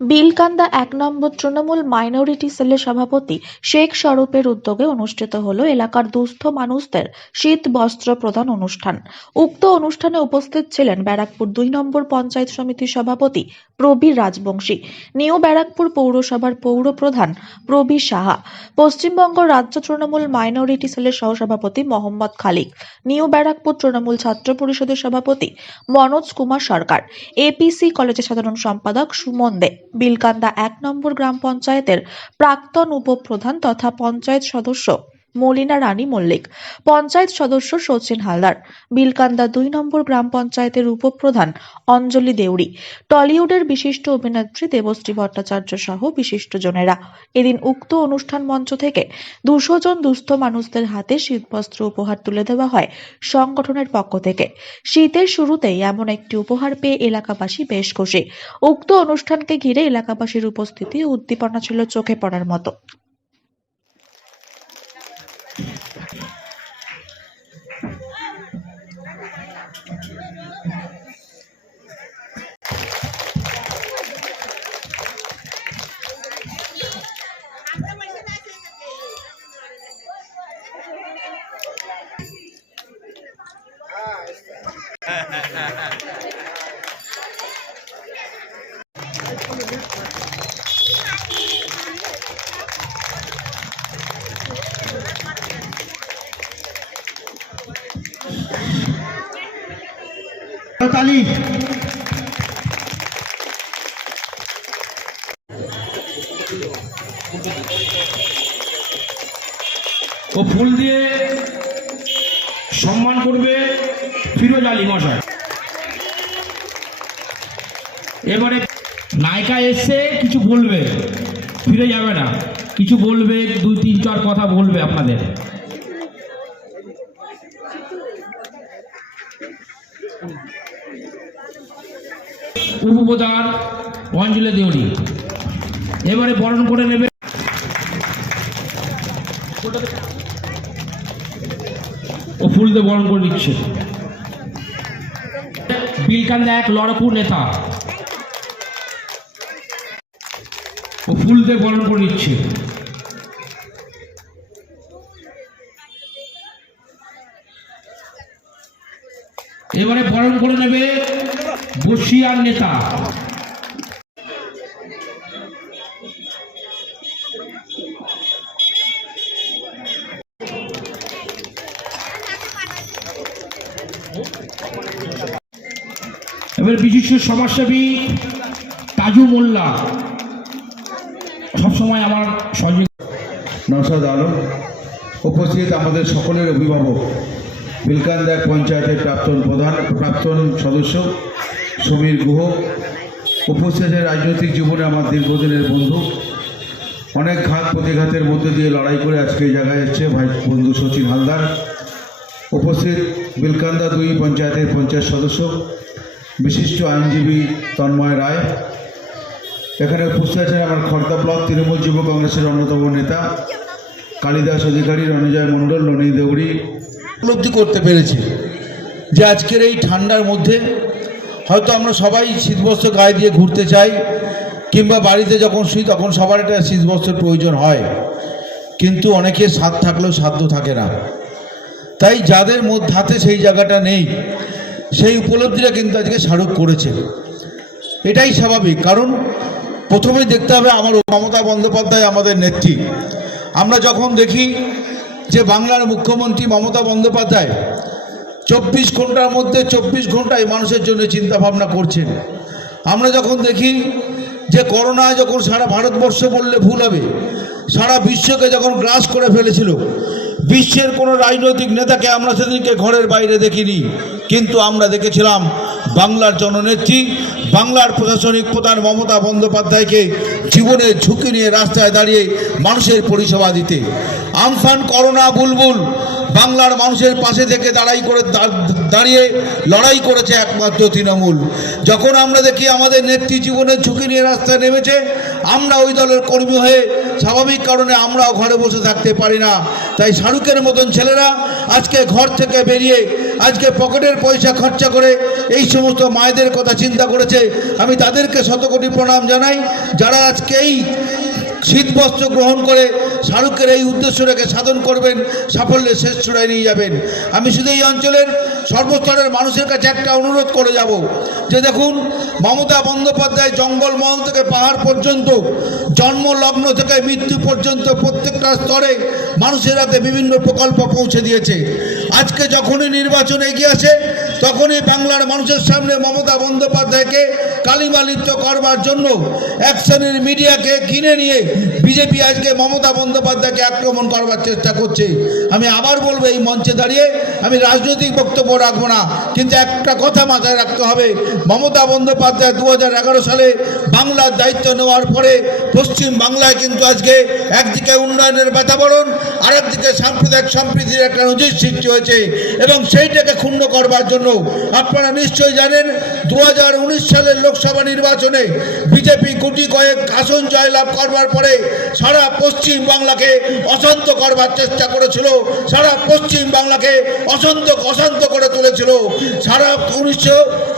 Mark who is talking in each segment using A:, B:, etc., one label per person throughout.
A: বিলকান্দা এক নম্বর তৃণমূল মাইনরিটি সেলের সভাপতি শেখ স্বরূপের উদ্যোগে অনুষ্ঠিত হল এলাকার দুস্থ মানুষদের শীত বস্ত্র প্রদান অনুষ্ঠান। উক্ত অনুষ্ঠানে উপস্থিত ছিলেন ব্যারাকপুর দুই নম্বর পঞ্চায়েত সমিতির সভাপতি প্রবীর রাজবংশী, নিউ ব্যারাকপুর পৌরসভার পৌর প্রধান প্রবীর সাহা, পশ্চিমবঙ্গ রাজ্য তৃণমূল মাইনরিটি সেলের সহসভাপতি মোহাম্মদ খালিক, নিউ ব্যারাকপুর তৃণমূল ছাত্র পরিষদের সভাপতি মনোজ কুমার সরকার এপিসি কলেজের সাধারণ সম্পাদক সুমন দে। বিলকান্দা এক নম্বর গ্রাম পঞ্চায়েতের প্রাক্তন উপপ্রধান তথা পঞ্চায়েত সদস্য। মলিনা রানী মল্লিক, পঞ্চায়েত সদস্য সচিন হালদার, বিলকান্দা দুই নম্বর গ্রাম পঞ্চায়েতের উপপ্রধান অঞ্জলি দেউরি, টলিউডের বিশিষ্ট অভিনেত্রী দেবশ্রী ভট্টাচার্য সহ বিশিষ্টজনেরা। এদিন উক্ত অনুষ্ঠান মঞ্চ থেকে দুশো জন দুস্থ মানুষদের হাতে শীতবস্ত্র উপহার তুলে দেওয়া হয় সংগঠনের পক্ষ থেকে। শীতের শুরুতেই এমন একটি উপহার পেয়ে এলাকাবাসী বেশ খুশি। উক্ত অনুষ্ঠানকে ঘিরে এলাকাবাসীর উপস্থিতি উদ্দীপনা ছিল চোখে পড়ার মতো।
B: তালি ও ফুল দিয়ে সম্মান করবে ফিরোজ আলী মশাই। এবারে নায়িকা এসে কিছু বলবে, ফিরে যাবে না। কিছু বলবে, দুই, তিন, চার কথা বলবে আপনাদের। উপপ্রধান অঞ্জলি দেউরি। এবারে বরণ করে নেবে। ও ফুল দিয়ে বরণ করে নিচ্ছে। বিলকান্দা এক লড়াকু নেতা। ও ফুল দিয়ে বরণ করে নিচ্ছে। এবারে বরণ করে নেবে বসিয়ার নেতা। এবার বিশিষ্ট সমাজসেবী তাজু মোল্লা। সবসময় আমার সহযোগী।
C: নওশাদ আলম উপস্থিত আমাদের সকলের অভিভাবক। বিলকান্দা পঞ্চায়েতের প্রাক্তন প্রধান, প্রাক্তন সদস্য। সমীর গুহ উপস্থিত রাজনৈতিক জীবনে আমার দীর্ঘদিনের বন্ধু। অনেক ঘাত প্রতিঘাতের মধ্যে দিয়ে লড়াই করে আজকে এই জায়গায় এসছে ভাই বন্ধু সচিন হালদার। উপস্থিত বিলকান্দা দুই পঞ্চায়েতের পঞ্চায়েত সদস্য, বিশিষ্ট আইনজীবী তন্ময় রায়। এখানে উপস্থিত আছেন আমার খর্দা ব্লক তৃণমূল যুব কংগ্রেসের অন্যতম নেতা, কালিদাস অধিকারী রণজয় মণ্ডল, রনি দেউরি উপলব্ধি করতে পেরেছি যে আজকের এই ঠান্ডার মধ্যে হয়তো আমরা সবাই শীতবস্ত্র গায়ে দিয়ে ঘুরতে চাই, কিংবা বাড়িতে যখন শুই তখন সবার একটা শীতবস্ত্রের প্রয়োজন হয়। কিন্তু অনেকের স্বাদ থাকলেও সাধ্য থাকে না। তাই যাদের মধ্যে হাতে সেই জায়গাটা নেই, সেই উপলব্ধিটা কিন্তু আজকে স্মারক করেছে। এটাই স্বাভাবিক, কারণ প্রথমেই দেখতে হবে আমার মমতা বন্দ্যোপাধ্যায় আমাদের নেত্রী। আমরা যখন দেখি যে বাংলার মুখ্যমন্ত্রী মমতা বন্দ্যোপাধ্যায় চব্বিশ ঘণ্টার মধ্যে চব্বিশ ঘন্টায় মানুষের জন্য চিন্তা ভাবনা করছেন। আমরা যখন দেখি যে করোনায় যখন সারা ভারতবর্ষ বললে ভুল হবে, সারা বিশ্বকে যখন গ্রাস করে ফেলেছিল, বিশ্বের কোনো রাজনৈতিক নেতাকে আমরা সেদিনকে ঘরের বাইরে দেখিনি, কিন্তু আমরা দেখেছিলাম বাংলার জননেত্রী, বাংলার প্রশাসনিক প্রধান মমতা বন্দ্যোপাধ্যায়কে জীবনের ঝুঁকি নিয়ে রাস্তায় দাঁড়িয়ে মানুষের পরিষেবা দিতে। আমফান করোনা বুলবুল বাংলার মানুষের পাশে থেকে দাঁড়াই করে দাঁড়িয়ে লড়াই করেছে একমাত্র তৃণমূল। যখন আমরা দেখি আমাদের নেত্রী জীবনের ঝুঁকি নিয়ে রাস্তায় নেমেছে, আমরা ওই দলের কর্মী হয়ে স্বাভাবিক কারণে আমরাও ঘরে বসে থাকতে পারি না। তাই শাহরুখের মতন ছেলেরা আজকে ঘর থেকে বেরিয়ে, আজকে পকেটের পয়সা খরচা করে এই সমস্ত মায়েদের কথা চিন্তা করেছে। আমি তাদেরকে শতকোটি প্রণাম জানাই। যারা আজকে এই শীত বস্ত্র গ্রহণ করে শাহরুখের এই উদ্দেশ্যটাকে সাধন করবেন, সাফল্যের শেষ চূড়ায় নিয়ে যাবেন। আমি শুধু এই অঞ্চলের সর্বস্তরের মানুষের কাছে একটা অনুরোধ করে যাব যে দেখুন, মমতা বন্দ্যোপাধ্যায় জঙ্গলমহল থেকে পাহাড় পর্যন্ত, জন্মলগ্ন থেকে মৃত্যু পর্যন্ত প্রত্যেকটা স্তরে মানুষের হাতে বিভিন্ন প্রকল্প পৌঁছে দিয়েছে। আজকে যখনই নির্বাচন এগিয়ে আসে, তখনই বাংলার মানুষের সামনে মমতা বন্দ্যোপাধ্যায়কে কালিমালিপ্ত করবার জন্য এক শ্রেণির মিডিয়াকে কিনে নিয়ে বিজেপি আজকে মমতা বন্দ্যোপাধ্যায়কে আক্রমণ করবার চেষ্টা করছে। আমি আবার বলব এই মঞ্চে দাঁড়িয়ে আমি রাজনৈতিক বক্তব্য রাখব না। কিন্তু একটা কথা মাথায় রাখতে হবে। মমতা বন্দ্যোপাধ্যায় দু হাজার এগারো সালে বাংলার দায়িত্ব নেওয়ার পরে পশ্চিম বাংলায় কিন্তু আজকে একদিকে উন্নয়নের বাতাবরণ, আরেকদিকে সাম্প্রদায়িক সম্প্রীতির একটা নজির সৃষ্টি হয়েছে এবং সেইটাকে ক্ষুণ্ণ করবার জন্য আপনারা নিশ্চয়ই জানেন দু হাজার উনিশ সালের লোকসভা নির্বাচনে বিজেপি কোটি কয়েক আসন জয়লাভ করবার পরে সারা পশ্চিম বাংলাকে অশান্ত করবার চেষ্টা করেছিল, সারা পশ্চিম বাংলাকে অশান্ত অশান্ত করে তুলেছিল। সারা উনিশশো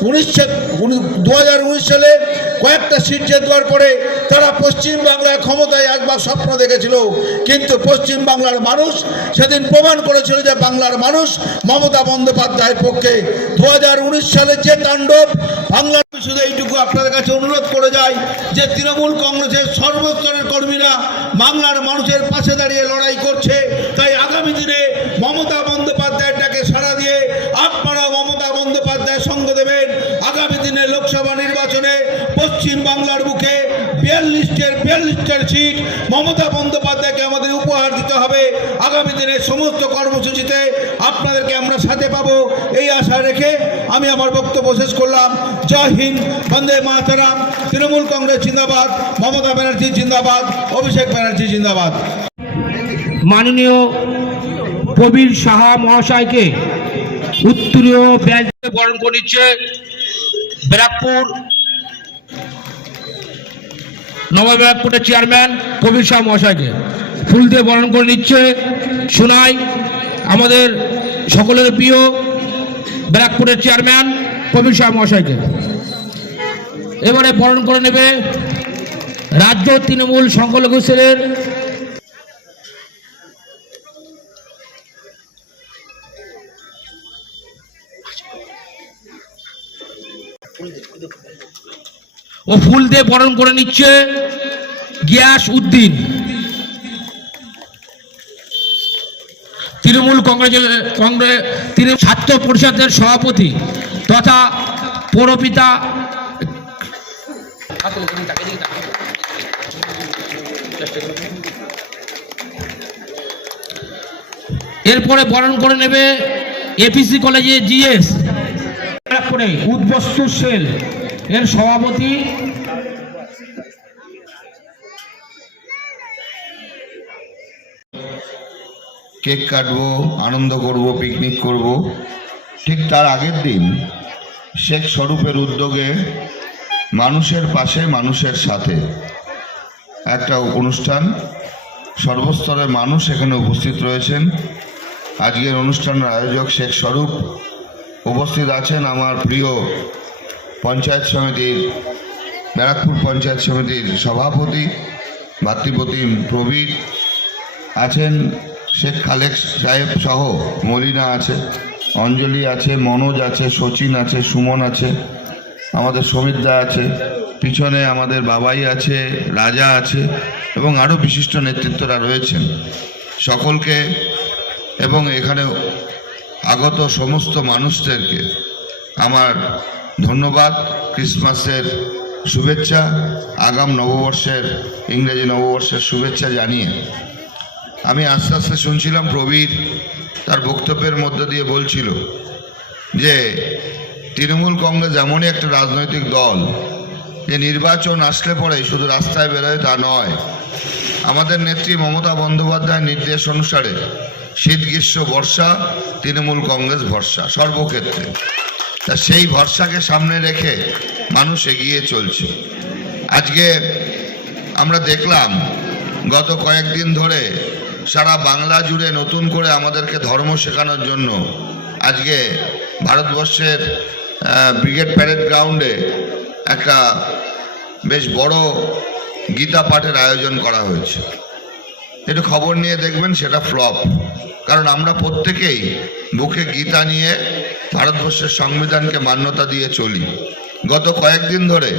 C: উনিশশো দু সালে কয়েকটা সিট জেতবার পরে তারা পশ্চিম বাংলায় ক্ষমতায় একবার স্বপ্ন দেখেছিল। কিন্তু পশ্চিম বাংলার মানুষ সেদিন প্রমাণ করেছিল যে বাংলার মানুষ মমতা বন্দ্যোপাধ্যায়ের পক্ষে। দু সালে যে তাণ্ডব, বাংলার শুধু এইটুকু আপনাদের কাছে অনুরোধ করে যাই যে তৃণমূল কংগ্রেসের সর্বস্তরের কর্মীরা বাংলার মানুষের পাশে দাঁড়িয়ে লড়াই করছে। তাই আগামী দিনে মমতা বন্দ্যোপাধ্যায়টাকে সাড়া দিয়ে আপনারা মমতা বন্দ্যোপাধ্যায় সঙ্গ দেবেন। আগামী দিনে লোকসভা পশ্চিম বাংলার বুকে বিয়াল্লিশটের বিয়াল্লিশটার সিট মমতা বন্দ্যোপাধ্যায়কে আমাদের উপহার দিতে হবে। আগামী দিনের সমস্ত কর্মসূচিতে আপনাদেরকে আমরা সাথে পাবো। এই আশা রেখে আমি আমার বক্তব্য শেষ করলাম। জয় হিন্দ, বন্দে মাতারাম। তৃণমূল কংগ্রেস জিন্দাবাদ, মমতা ব্যানার্জি জিন্দাবাদ, অভিষেক ব্যানার্জি জিন্দাবাদ।
B: মাননীয় প্রবীর সাহা মহাশয়কে উত্তরীয় দিয়ে বরণ করে নিচ্ছে ব্যারাকপুর নব ব্যারাকপুরের চেয়ারম্যান কবির শাহ মহাশয়কে। ফুল দিয়ে বরণ করে নিচ্ছে। শোনাই আমাদের সকলের প্রিয় ব্যারাকপুরের চেয়ারম্যান কবির শাহ মহাশয়কে। এবারে বরণ করে নেবে রাজ্য তৃণমূল সংখ্যালঘু সেলের ও ফুল দিয়ে বরণ করে নিচ্ছে গিয়াস উদ্দিন। তৃণমূল কংগ্রেস কংগ্রেস তৃণমূল ছাত্র পরিষদের সভাপতি তথা পৌরপিতা। এরপরে বরণ করে নেবে এপিসি কলেজে জিএস উদ্বস্তু সেল। এর সভাপতি
D: কেক কাটবো, আনন্দ করব, পিকনিক করব। ঠিক তার আগের দিন শেখ স্বরূপের উদ্যোগে মানুষের পাশে, মানুষের সাথে একটা অনুষ্ঠান। সর্বস্তরের মানুষ এখানে উপস্থিত রয়েছেন। আজকের অনুষ্ঠানের আয়োজক শেখ স্বরূপ উপস্থিত আছেন আমার প্রিয় পঞ্চায়েত সমিতির, ব্যারাকপুর পঞ্চায়েত সমিতির সভাপতি ভাতৃপ্রতিম প্রবীর আছেন, শেখ খালেক সাহেব সহ মলিনা আছে, অঞ্জলি আছে, মনোজ আছে, সচিন আছে, সুমন আছে, আমাদের সমিতদা আছে, পিছনে আমাদের বাবাই আছে, রাজা আছে, এবং আরও বিশিষ্ট নেতৃত্বরা রয়েছেন। সকলকে এবং এখানে আগত সমস্ত মানুষদেরকে আমার ধন্যবাদ। ক্রিসমাসের শুভেচ্ছা, আগাম নববর্ষের, ইংরেজি নববর্ষের শুভেচ্ছা জানিয়ে। আমি আস্তে আস্তে শুনছিলাম প্রবীর তার বক্তব্যের মধ্য দিয়ে বলছিল যে, তৃণমূল কংগ্রেস এমনই একটা রাজনৈতিক দল, যে নির্বাচন আসলে পরে শুধু রাস্তায় বেরোয় তা নয়। আমাদের নেত্রী মমতা বন্দ্যোপাধ্যায়ের নির্দেশ অনুসারে শীত গ্রীষ্ম বর্ষা, তৃণমূল কংগ্রেস ভরসা। সর্বক্ষেত্রে। তা সেই ভরসাকে সামনে রেখে মানুষ এগিয়ে চলছে। আজকে আমরা দেখলাম, গত কয়েকদিন ধরে সারা বাংলা জুড়ে নতুন করে আমাদেরকে ধর্ম শেখানোর জন্য আজকে ভারতবর্ষের ব্রিগেড প্যারেড গ্রাউন্ডে একটা বেশ বড় গীতা পাঠের আয়োজন করা হয়েছে। একটু খবর নিয়ে দেখবেন, সেটা ফ্লপ। কারণ আমরা প্রত্যেকেই বুকে গীতা নিয়ে ভারতবর্ষের সংবিধানকে মান্যতা দিয়ে চলি। গত কয়েকদিন ধরে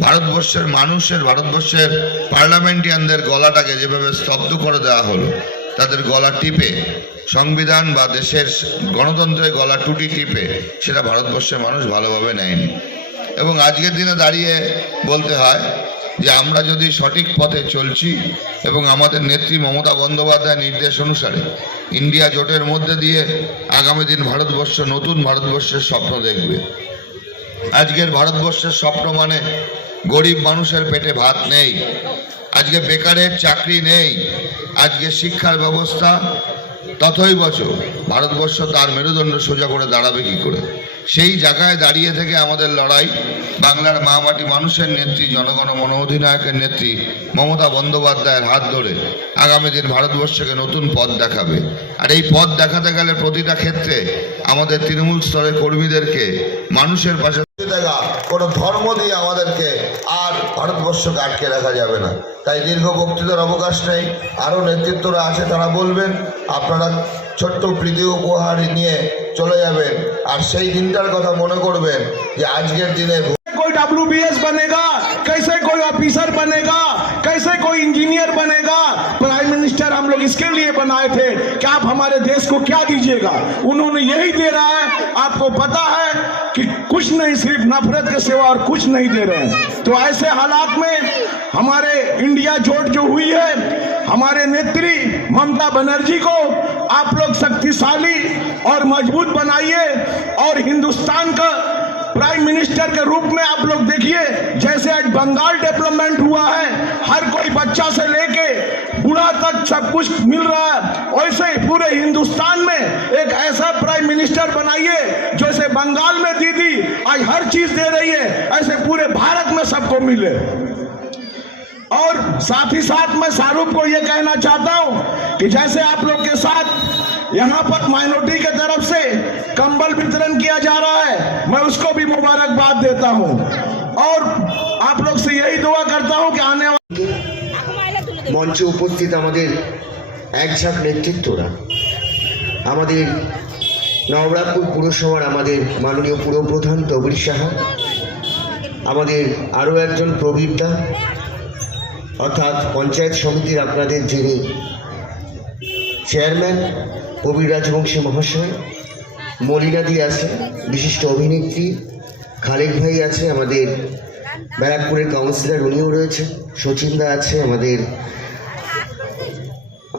D: ভারতবর্ষের মানুষের, ভারতবর্ষের পার্লামেন্টিয়ানদের গলাটাকে যেভাবে স্তব্ধ করে দেওয়া হলো, তাদের গলা টিপে, সংবিধান বা দেশের গণতন্ত্রের গলা টুটি টিপে, সেটা ভারতবর্ষের মানুষ ভালোভাবে নেয়নি। এবং আজকের দিনে দাঁড়িয়ে বলতে হয় যে আমরা যদি সঠিক পথে চলছি এবং আমাদের নেত্রী মমতা বন্দ্যোপাধ্যায় নির্দেশ অনুসারে ইন্ডিয়া জোটের মধ্যে দিয়ে আগামী দিন ভারতবর্ষ নতুন ভারতবর্ষের স্বপ্ন দেখবে। আজকের ভারতবর্ষের স্বপ্ন মানে গরিব মানুষের পেটে ভাত নেই, আজকে বেকারের চাকরি নেই, আজকে শিক্ষার ব্যবস্থা ততই বছর ভারতবর্ষ তার মেরুদণ্ড সোজা করে দাঁড়াবে কি করে? সেই জায়গায় দাঁড়িয়ে থেকে আমাদের লড়াই, বাংলার মা মাটি মানুষের নেত্রী, জনগণ মন অধিনায়কের নেত্রী মমতা বন্দ্যোপাধ্যায়ের হাত ধরে। আগামী দিন ভারতবর্ষকে নতুন পথ দেখাবে। আর এই পথ দেখাতে গেলে প্রতিটা ক্ষেত্রে আমাদের তৃণমূল স্তরের কর্মীদেরকে, মানুষের পাশে দেখা কোনো ধর্ম দিয়ে আমাদেরকে আর ভারতবর্ষকে আটকে রাখা যাবে না। তাই দীর্ঘ বক্তৃতার অবকাশ নেই। আরও নেতৃত্বরা আছে, তারা বলবেন, আপনারা ছোট্ট প্রীতি উপহার নিয়ে চলে যাবেন। আর সেই দিনটার কথা মনে করবেন যে আজকের দিনে
E: कोई डब्ल्यूबीएस बनेगा? कैसे कोई ऑफिसर बनेगा? कैसे कोई इंजीनियर बनेगा? प्राइम मिनिस्टर हम लोग इसके लिए बनाए थे कि आप हमारे देश को क्या दीजिएगा? उन्होंने यही दे रहा है। आपको पता है कि कुछ नहीं, सिर्फ़ नफरत के सिवा और कुछ नहीं दे रहे हैं। तो ऐसे हालात में हमारे इंडिया जोट जो हुई है, हमारे नेत्री ममता बनर्जी को आप लोग शक्तिशाली और मज़बूत बनाइए और हिंदुस्तान का प्राइम मिनिस्टर के रूप में आप लोग देखिए, जैसे आज बंगाल डेवलपमेंट हुआ है, हर कोई बच्चा से लेके बूढ़ा तक सब कुछ मिल रहा है। वैसे ही पूरे हिंदुस्तान में एक ऐसा प्राइम मिनिस्टर बनाइए, जैसे बंगाल में दीदी आज हर चीज़ दे रही है, ऐसे पूरे भारत में सबको मिले। और साथ ही साथ मैं शाहरुख को ये कहना चाहता हूं कि जैसे आप लोग के साथ यहाँ पर माइनॉरिटी के तरफ से कंबल वितरण किया जा रहा है मैं उसको भी मुबारकबाद देता हूं और आप लोग से यही दुआ करता हूं कि आने वाले
F: মঞ্চে উপস্থিত আমাদের একঝাঁক নেতৃত্বরা আমাদের নবরাজপুর পুরসভার আমাদের মাননীয় পুরপ্রধান তবির সাহা আমাদের আরও একজন প্রবীরদা অর্থাৎ পঞ্চায়েত সমিতির আপনাদের যিনি চেয়ারম্যান কবির রাজবংশী মহাশয় মলিনাদি আছে, বিশিষ্ট অভিনেত্রী, খালেক ভাই আছে, আমাদের ব্যারাকপুরের কাউন্সিলর উনিও রয়েছে সচিনদা আছে, আমাদের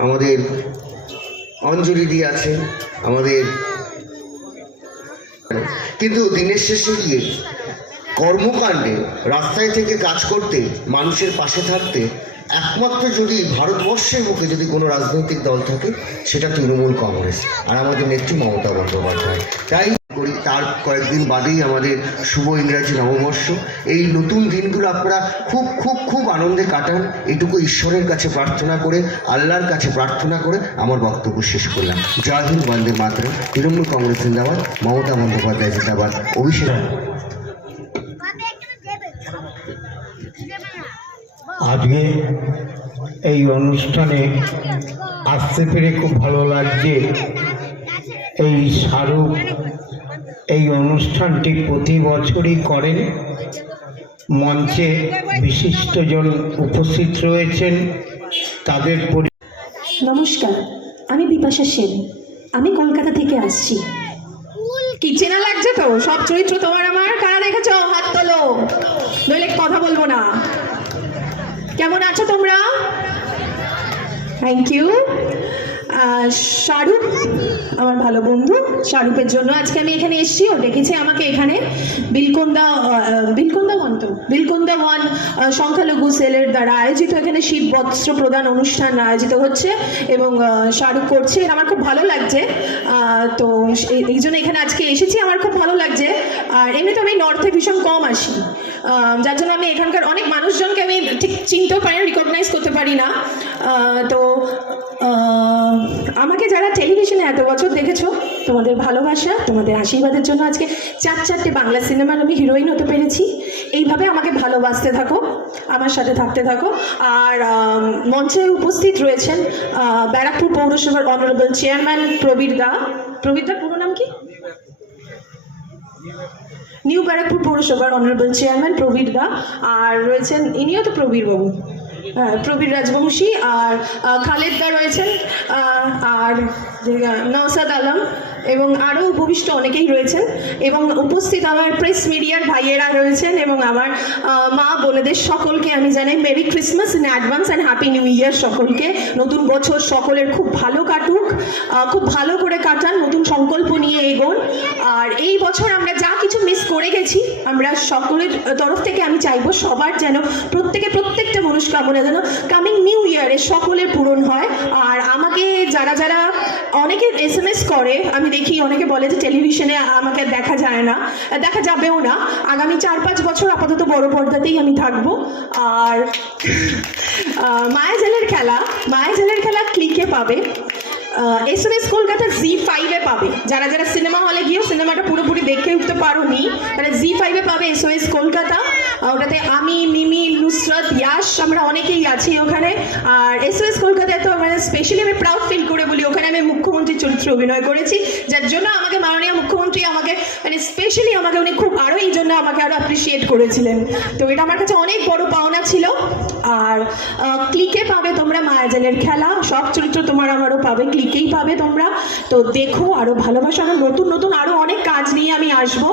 F: আমাদের অঞ্জলিদি আছে, আমাদের, কিন্তু দিনের শেষে গিয়ে কর্মকাণ্ডে রাস্তায় থেকে কাজ করতে, মানুষের পাশে থাকতে, একমাত্র যদি ভারতবর্ষের বুকে যদি কোনো রাজনৈতিক দল থাকে, সেটা তৃণমূল কংগ্রেস আর আমাদের নেত্রী মমতা বন্দ্যোপাধ্যায়। তাই করি, তার কয়েকদিন বাদেই আমাদের শুভ ইংরাজি নববর্ষ। এই নতুন দিনগুলো আপনারা খুব খুব খুব আনন্দে কাটান। এটুকু ঈশ্বরের কাছে প্রার্থনা করে, আল্লাহর কাছে প্রার্থনা করে আমার বক্তব্য শেষ করলাম। জয় হিন্দ, বন্দে মাতরে তৃণমূল কংগ্রেস জিন্দাবাদ। মমতা বন্দ্যোপাধ্যায় জিন্দাবাদ। অভিষেক।
G: আজকে এই অনুষ্ঠানে আসতে পেরে খুব ভালো লাগছে। এই শাহরুখ এই অনুষ্ঠানটি প্রতি বছরই করেন। মঞ্চে বিশিষ্টজন উপস্থিত রয়েছেন। তাদের পরি
H: নমস্কার আমি বিপাশা সেন। আমি কলকাতা থেকে আসছি।
I: কি চেনা লাগছে তো? সব চরিত্র তোমার আমার। কারা দেখেছ? হাত তোলো। নইলে কথা বলব না। কেমন আছো তোমরা? থ্যাংক ইউ শাহরুখ, আমার ভালো বন্ধু, শাহরুখের জন্য আজকে আমি এখানে এসেছি। ও ডেকেছে আমাকে এখানে। বিলকুন্দা বিলকুন্দা ওয়ান তো বিলকুন্দা ওয়ান সংখ্যালঘু সেলের দ্বারা আয়োজিত এখানে শীত বস্ত্র প্রদান অনুষ্ঠান আয়োজিত হচ্ছে এবং শাহরুখ করছে। আমার খুব ভালো লাগছে। তো এই- জন্য এখানে আজকে এসেছি। আমার খুব ভালো লাগছে। আর এমনিতে আমি নর্থে ভীষণ কম আসি। যার জন্য আমি এখানকার অনেক মানুষজনকে আমি ঠিক চিনতেও পারি না রিকগনাইজ করতে পারি না। তো আমাকে যারা টেলিভিশনে এত বছর দেখেছ, তোমাদের ভালোবাসা, তোমাদের আশীর্বাদের জন্য আজকে চার চারটে বাংলা সিনেমার আমি হিরোইন হতে পেরেছি। এইভাবে আমাকে ভালোবাসতে থাকো, আমার সাথে থাকতে থাকো। আর মঞ্চে উপস্থিত রয়েছেন ব্যারাকপুর পৌরসভার অনারেবল চেয়ারম্যান প্রবীর দা। প্রবীর দা, পুরো নাম কি? নিউ ব্যারাকপুর পৌরসভার অনারেবল চেয়ারম্যান প্রবীর দা। আর রয়েছেন, ইনিও তো প্রবীর বাবু প্রবীর রাজবংশী আর আহ, খালেদ রয়েছেন আর নওসাদ আলম। এবং আরও উপবিষ্ট অনেকেই রয়েছেন এবং উপস্থিত আমার প্রেস মিডিয়ার ভাইয়েরা রয়েছেন এবং আমার মা বোনেদের সকলকে আমি জানাই merry Christmas in advance and happy new year সকলকে। নতুন বছর সকলের খুব ভালো কাটুক খুব ভালো করে কাটান, নতুন সংকল্প নিয়ে এগোন। আর এই বছর আমরা যা কিছু মিস করে গেছি, আমরা সকলের তরফ থেকে আমি চাইব সবার যেন প্রত্যেকে প্রত্যেকটা মনস্কামনা যেন কামিং নিউ ইয়ারে সকলের পূরণ হয়। আর আমাকে যারা যারা অনেকে এস এম এস করে, আমি দেখি অনেকে বলে যে টেলিভিশনে আমাকে দেখা যায় না, দেখা যাবেও না। আগামী চার পাঁচ বছর আপাতত বড় পর্দাতেই আমি থাকব। আর মায়াজেলের মায়াজালের খেলা মায়াজেলের খেলা ক্লিকে পাবে? S M S Kolkata G ফাইভে পাবে। যারা যারা সিনেমা হলে গিয়েও সিনেমাটা পুরোপুরি দেখে উঠতে পারোনি, তারা জি ফাইভে পাবে এস এস কলকাতা। ওটাতে আমি, মিমি, নুসরত, ইয়াশ, আমরা অনেকেই আছি ওখানে। আর এস এস কলকাতায় তো মানে স্পেশালি আমি প্রাউড ফিল করে বলি, ওখানে আমি মুখ্যমন্ত্রীর চরিত্রে অভিনয় করেছি। যার জন্য আমাকে মাননীয় মুখ্যমন্ত্রী আমাকে মানে স্পেশালি আমাকে উনি খুব আরও এই জন্য আমাকে আরও অ্যাপ্রিসিয়েট করেছিলেন। তো এটা আমার কাছে অনেক বড় পাওনা ছিল। আর ক্লিকে পাবে তোমরা মায়াজালের খেলা, সব চরিত্র তোমার আমারও পাবে। ক্লিকেই পাবে তোমরা। তো দেখো আরও ভালোবাসা আমার নতুন নতুন আরও অনেক কাজ নিয়ে আমি আসব।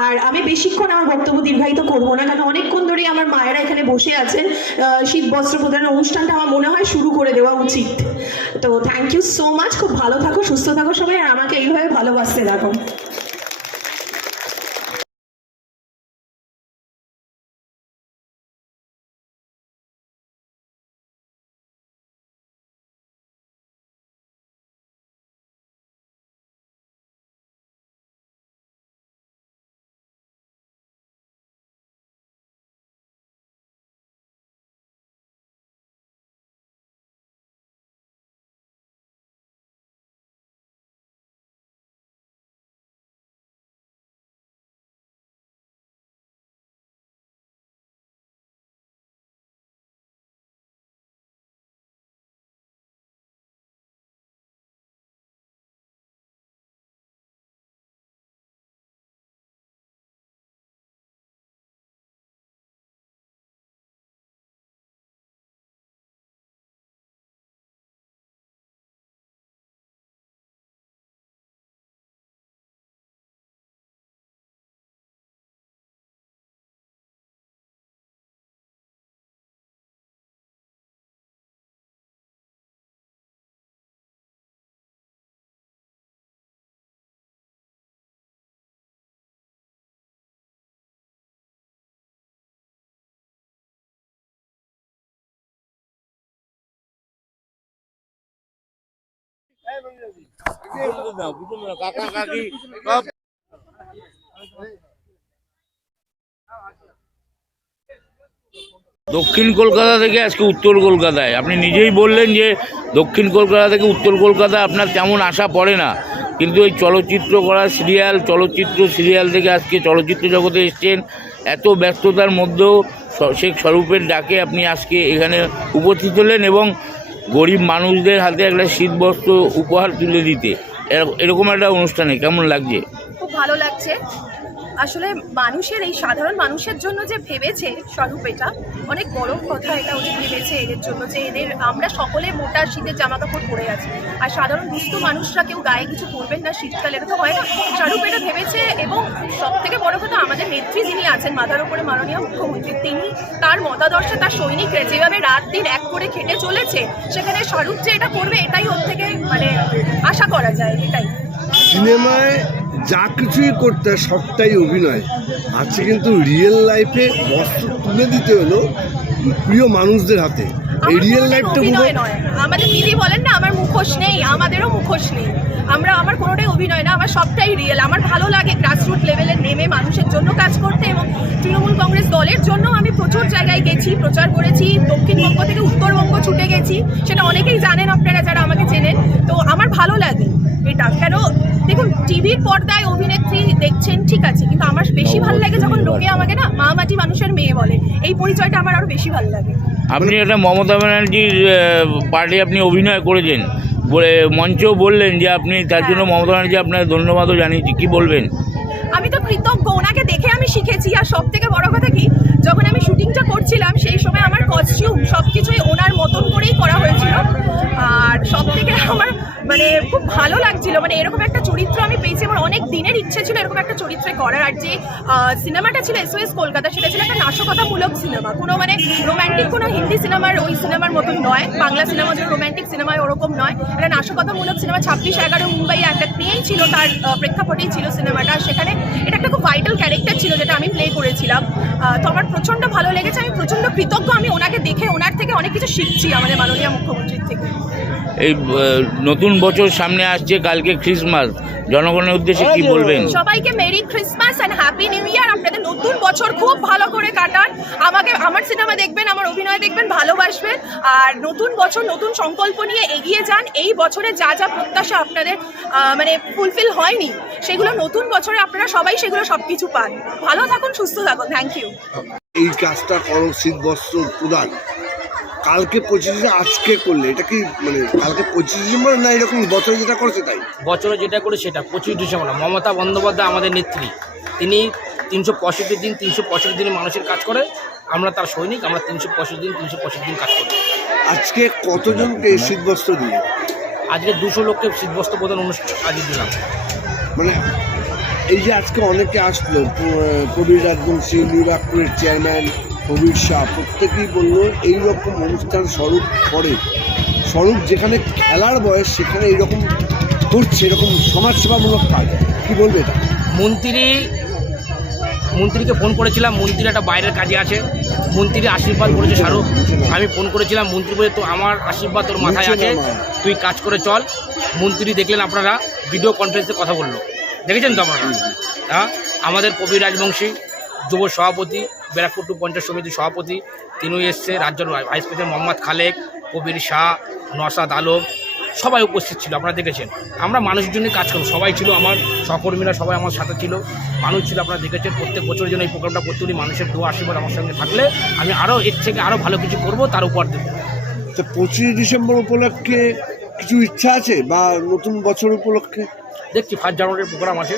I: আর আমি বেশিক্ষণ আমার বক্তব্য দীর্ঘায়িত করব না, কারণ অনেকক্ষণ ধরেই আমার মায়েরা এখানে বসে আছেন। শীত বস্ত্র প্রদানের অনুষ্ঠানটা আমার মনে হয় শুরু করে দেওয়া উচিত। তো থ্যাংক ইউ সো মাচ খুব ভালো থাকো, সুস্থ থাকো সবাই, আর আমাকে এইভাবে ভালোবাসতে থাকো।
J: দক্ষিণ কলকাতা থেকে আজকে উত্তর কলকাতায়। আপনি নিজেই বললেন যে দক্ষিণ কলকাতা থেকে উত্তর কলকাতা আপনার তেমন আশা পড়ে না। কিন্তু এই চলচ্চিত্র করা সিরিয়াল, চলচ্চিত্র সিরিয়াল থেকে আজকে চলচ্চিত্র জগতে এসছেন। এত ব্যস্ততার মধ্যেও শেখ স্বরূপের ডাকে আপনি আজকে এখানে উপস্থিত হলেন এবং গরিব মানুষদের হাতে একটা শীতবস্ত্র উপহার তুলে দিতে। এরক- এরকম একটা অনুষ্ঠানে কেমন লাগছে?
K: খুব ভালো লাগছে। আসলে মানুষের এই সাধারণ মানুষের জন্য যে ভেবেছে স্বরূপ এটা, অনেক বড় কথা এটা উনি ভেবেছে এদের জন্য যে এদের, আমরা সকলে মোটা শীতের জামা কাপড় পরে আছি। আর সাধারণ দুস্থ মানুষরা কেউ গায়ে কিছু পরবেন না শীতকালে তো হয় না। স্বরূপ এটা ভেবেছে এবং সব থেকে বড় কথা আমাদের নেত্রী যিনি আছেন, মাথার উপরে মাননীয় মুখ্যমন্ত্রী, তিনি তার মতাদর্শে তার সৈনিকরা যেভাবে রাত দিন এক করে খেটে চলেছে, সেখানে স্বরূপ যে এটা করবে, এটাই ওর থেকে মানে আশা করা যায়, এটাই।
L: সিনেমায় যা কিছুই করতে সবটাই অভিনয়। আজকে কিন্তু রিয়েল লাইফে বস্ত্র তুলে দিতে হলো প্রিয় মানুষদের হাতে। এই রিয়েল লাইফটা
K: অভিনয় নয়। আমাদের দিদি বলেন না আমার মুখোশ নেই আমাদেরও মুখোশ নেই। আমরা আমার কোনোটাই অভিনয় না আমার সবটাই রিয়েল আমার ভালো লাগে গ্রাসরুট লেভেলে নেমে মানুষের জন্য কাজ করতে এবং তৃণমূল কংগ্রেস দলের জন্য আমি প্রচুর জায়গায় গেছি প্রচার করেছি দক্ষিণবঙ্গ থেকে উত্তরবঙ্গ ছুটে গেছি। সেটা অনেকেই জানেন আপনারা যারা আমাকে চেনেন। তো আমার ভালো লাগে। এটা। কেন?
I: দেখুন টিভির পর্দায় অভিনেত্রী দেখছেন ঠিক আছে কিন্তু আমার বেশি ভালো লাগে যখন লোকে আমাকে না মা মাটি মানুষের মেয়ে বলে। এই পরিচয়টা আমার আরও বেশি ভালো লাগে।
J: আপনি একটা মমতা ব্যানার্জির পার্টি আপনি অভিনয় করেছেন। বলে মঞ্চেও বললেন যে আপনি তার জন্য মমতা ব্যানার্জি আপনাকে ধন্যবাদও জানিয়েছি। কি বলবেন?
I: আমি তো কৃতজ্ঞ ওনাকে দেখে আমি শিখেছি। আর সব থেকে বড় কথা কি, যখন আমি শুটিংটা করছিলাম, সেই সময় আমার কস্টিউম সব কিছুই ওনার মতন করেই করা হয়েছিল। আর সব থেকে আমার মানে খুব ভালো লাগছিল মানে এরকম একটা চরিত্র আমি পেয়েছি। আমার অনেক দিনের ইচ্ছে ছিল এরকম একটা চরিত্রে করার। আর যে সিনেমাটা ছিল এস এসওএস কলকাতা, সেটা ছিল একটা নাশকতামূলক সিনেমা। কোনো মানে রোম্যান্টিক কোনো হিন্দি সিনেমার ওই সিনেমার মতন নয়। বাংলা সিনেমা যে রোম্যান্টিক সিনেমায় ওরকম নয়। একটা নাশকতামূলক সিনেমা, ছাব্বিশ এগারো মুম্বাই একটা নিয়েই ছিল তার প্রেক্ষাপটেই ছিল সিনেমাটা। সেখানে এটা একটা খুব ভাইটাল ক্যারেক্টার ছিল যেটা আমি প্লে করেছিলাম। তো আমার প্রচণ্ড ভালো লেগেছে আমি প্রচণ্ড কৃতজ্ঞ আমি ওনাকে দেখে ওনার থেকে অনেক কিছু শিখছি আমাদের মাননীয় মুখ্যমন্ত্রীর থেকে।
J: এই নতুন বছর সামনে আসছে কালকে ক্রিসমাস জনগণের উদ্দেশ্যে কি বলবেন?
I: সবাইকে merry Christmas and happy new year আপনাদের নতুন বছর খুব ভালো করে কাটান। আমাকে আমার সিনেমা দেখবেন আমার অভিনয় দেখবেন ভালোবাসবেন। আর নতুন বছর নতুন সংকল্প নিয়ে এগিয়ে যান। এই বছরে যা যা প্রত্যাশা আপনাদের মানে ফুলফিল হয়নি সেগুলো নতুন বছরে আপনারা সবাই সেগুলো সব কিছু পান। ভালো থাকুন সুস্থ থাকুন। থ্যাংক ইউ
L: এই কাজটা করো শীত বস্ত্র প্রদান। কালকে পঁচিশে আজকে করলে এটা কি মানে কালকে পঁচিশে ডিসেম্বর না এরকম বছরে যেটা করেছে তাই?
M: বছরে যেটা করে সেটা পঁচিশ ডিসেম্বর মমতা বন্দ্যোপাধ্যায় আমাদের নেত্রী। তিনি তিনশো পঁয়ষট্টি দিন তিনশো পঁয়ষট্টি দিন মানুষের কাজ করে। আমরা তার সৈনিক আমরা তিনশো পঁয়ষট্টি দিন তিনশো পঁয়ষট্টি দিন কাজ করি।
L: আজকে কতজনকে শীত বস্ত্র দিয়ে
M: আজকে দুশো লোককে শীতবস্ত্র প্রদান অনুষ্ঠান আজকে দিলাম
L: মানে এই যে আজকে অনেকে আসলো প্রবীর রাজবংশী লিবাকপুরের চেয়ারম্যান প্রবীর শাহ প্রত্যেকেই বলল এইরকম অনুষ্ঠান স্বরূপ করে। স্বরূপ যেখানে খেলার বয়স সেখানে এইরকম করছে এরকম সমাজসেবামূলক কাজ। কি বলবে এটা?
M: মন্ত্রী মন্ত্রীকে ফোন করেছিলাম মন্ত্রী একটা বাইরের কাজে আছে। মন্ত্রী আশীর্বাদ করেছে শাহরুখ। আমি ফোন করেছিলাম মন্ত্রী বলে তো আমার আশীর্বাদ তোর মাথায় আছে তুই কাজ করে চল। মন্ত্রী দেখলেন আপনারা ভিডিও কনফারেন্সে কথা বলল। দেখেছেন তো আপনারা? হ্যাঁ? আমাদের কবি রাজবংশী, যুব সভাপতি, ব্যারাকপুর পঞ্চায়েত সমিতির সভাপতি, তিনিও এসছে রাজ্যের ভাইস প্রেসিডেন্ট মোহাম্মদ খালেক কবির শাহ নসাদ আলম, সবাই উপস্থিত ছিল, আপনারা দেখেছেন। আমরা মানুষের জন্য কাজ করব, সবাই ছিল আমার সহকর্মীরা, সবাই আমার সাথে ছিল, মানুষ ছিল, আপনারা দেখেছেন, প্রত্যেক বছরের জন্য এই প্রোগ্রামটা করতে মানুষের দু আশীর্বাদ আমার সঙ্গে থাকলে আমি আরও এর থেকে আরও ভালো কিছু করব, তার উপর দেবো।
L: তো পঁচিশে ডিসেম্বর উপলক্ষে কিছু ইচ্ছা আছে, বা নতুন বছর উপলক্ষে?
M: দেখছি ফার্স্ট জানুয়ারির প্রোগ্রাম আছে।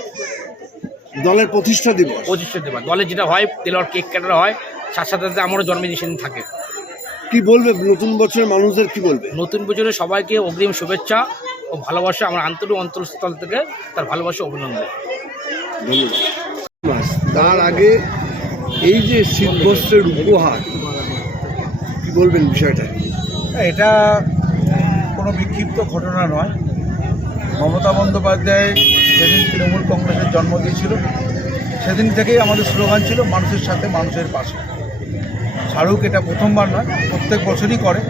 L: দলের প্রতিষ্ঠা দিবস।
M: প্রতিষ্ঠা দেবা দলে যেটা হয় তেলর কেক কাটানো হয় সাথে সাথে সাথে আমারও জন্মদিন সেদিন থাকে।
L: কি বলবে? নতুন বছরের মানুষদের কি বলবে?
M: নতুন বছরে সবাইকে অগ্রিম শুভেচ্ছা ও ভালোবাসা আমার আন্তরিক অন্তরস্থল থেকে তার ভালোবাসা অভিনন্দন।
L: তার আগে এই যে শীতবস্ত্রের উপহার কি বলবেন বিষয়টা?
C: এটা কোনো বিক্ষিপ্ত ঘটনা নয়। মমতা বন্দ্যোপাধ্যায় যেদিন তৃণমূল কংগ্রেসের জন্ম দিয়েছিল, সেদিন থেকেই আমাদের স্লোগান ছিল, মানুষের সাথে মানুষের পাশে। শাহরুখ এটা প্রথমবার নয়, প্রত্যেক বছরই করে।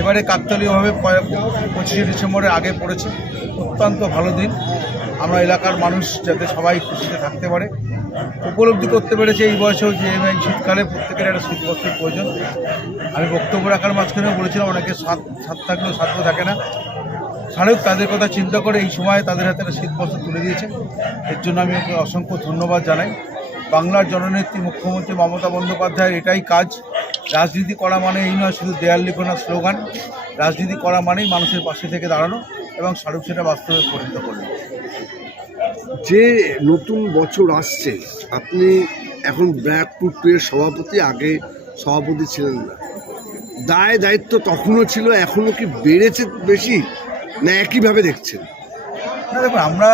C: এবারে কাকতালীয়ভাবে পঁচিশে ডিসেম্বরের আগে পড়েছে। অত্যন্ত ভালো দিন। আমরা এলাকার মানুষ যাতে সবাই খুশিতে থাকতে পারে। উপলব্ধি করতে পেরেছে এই বয়সেও যে শীতকালে প্রত্যেকের একটা শীত বস্ত্রের প্রয়োজন। আমি বক্তব্য রাখার মাঝখানেও বলেছিলাম, অনেকে সাত সাত থাকলেও সাধ্য থাকে না। শাহরুখ তাদের কথা চিন্তা করে এই সময় তাদের হাতে একটা শীত বস্ত্র তুলে দিয়েছে। এর জন্য আমি ওকে অসংখ্য ধন্যবাদ জানাই। বাংলার জননেত্রী মুখ্যমন্ত্রী মমতা বন্দ্যোপাধ্যায়ের এটাই কাজ। রাজনীতি করা মানে এই নয়, শুধু দেয়াল লিখোনা স্লোগান। রাজনীতি করা মানেই মানুষের পাশে থেকে দাঁড়ানো এবং শাহরুখ সেটা বাস্তবে পরিণত করলেন
L: যে নতুন বছর আসছে, আপনি এখন ব্র্যাকপুর টুয়ের সভাপতি, আগে সভাপতি ছিলেন না। দায় দায়িত্ব তখনও ছিল, এখনও কি বেড়েছে বেশি? না একইভাবে দেখছেন।
C: না দেখুন আমরা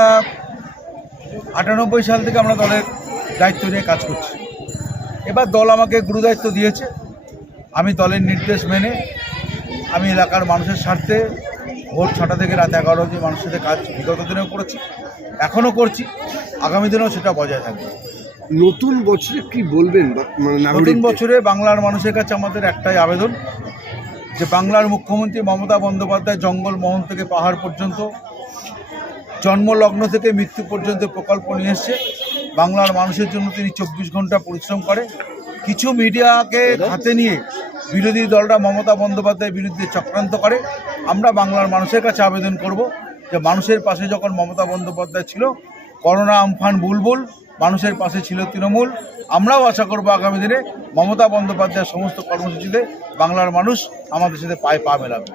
C: আটানব্বই সাল থেকে আমরা দলের দায়িত্ব নিয়ে কাজ করছি। এবার দল আমাকে গুরুদায়িত্ব দিয়েছে। আমি দলের নির্দেশ মেনে আমি এলাকার মানুষের স্বার্থে ভোর ছটা থেকে রাত এগারো অবধি মানুষের সাথে কাজ বিগত দিনেও করেছি এখনও করছি আগামী দিনেও সেটা বজায় থাকবে।
L: নতুন বছরে কি বলবেন? মানে
C: নতুন বছরে বাংলার মানুষের কাছে আমাদের একটাই আবেদন যে বাংলার মুখ্যমন্ত্রী মমতা বন্দ্যোপাধ্যায় জঙ্গল জঙ্গলমহল থেকে পাহাড় পর্যন্ত, জন্মলগ্ন থেকে মৃত্যু পর্যন্ত প্রকল্প নিয়ে এসছে। বাংলার মানুষের জন্য তিনি চব্বিশ ঘণ্টা পরিশ্রম করে। কিছু মিডিয়াকে হাতে নিয়ে বিরোধী দলরা মমতা বন্দ্যোপাধ্যায়ের বিরুদ্ধে চক্রান্ত করে। আমরা বাংলার মানুষের কাছে আবেদন করব যে মানুষের পাশে যখন মমতা বন্দ্যোপাধ্যায় ছিল, করোনা আমফান বুলবুল মানুষের পাশে ছিল তৃণমূল। আমরাও আশা করব আগামী দিনে মমতা বন্দ্যোপাধ্যায়ের সমস্ত কর্মসূচিতে বাংলার মানুষ আমাদের সাথে পায়ে পা মেলাবে।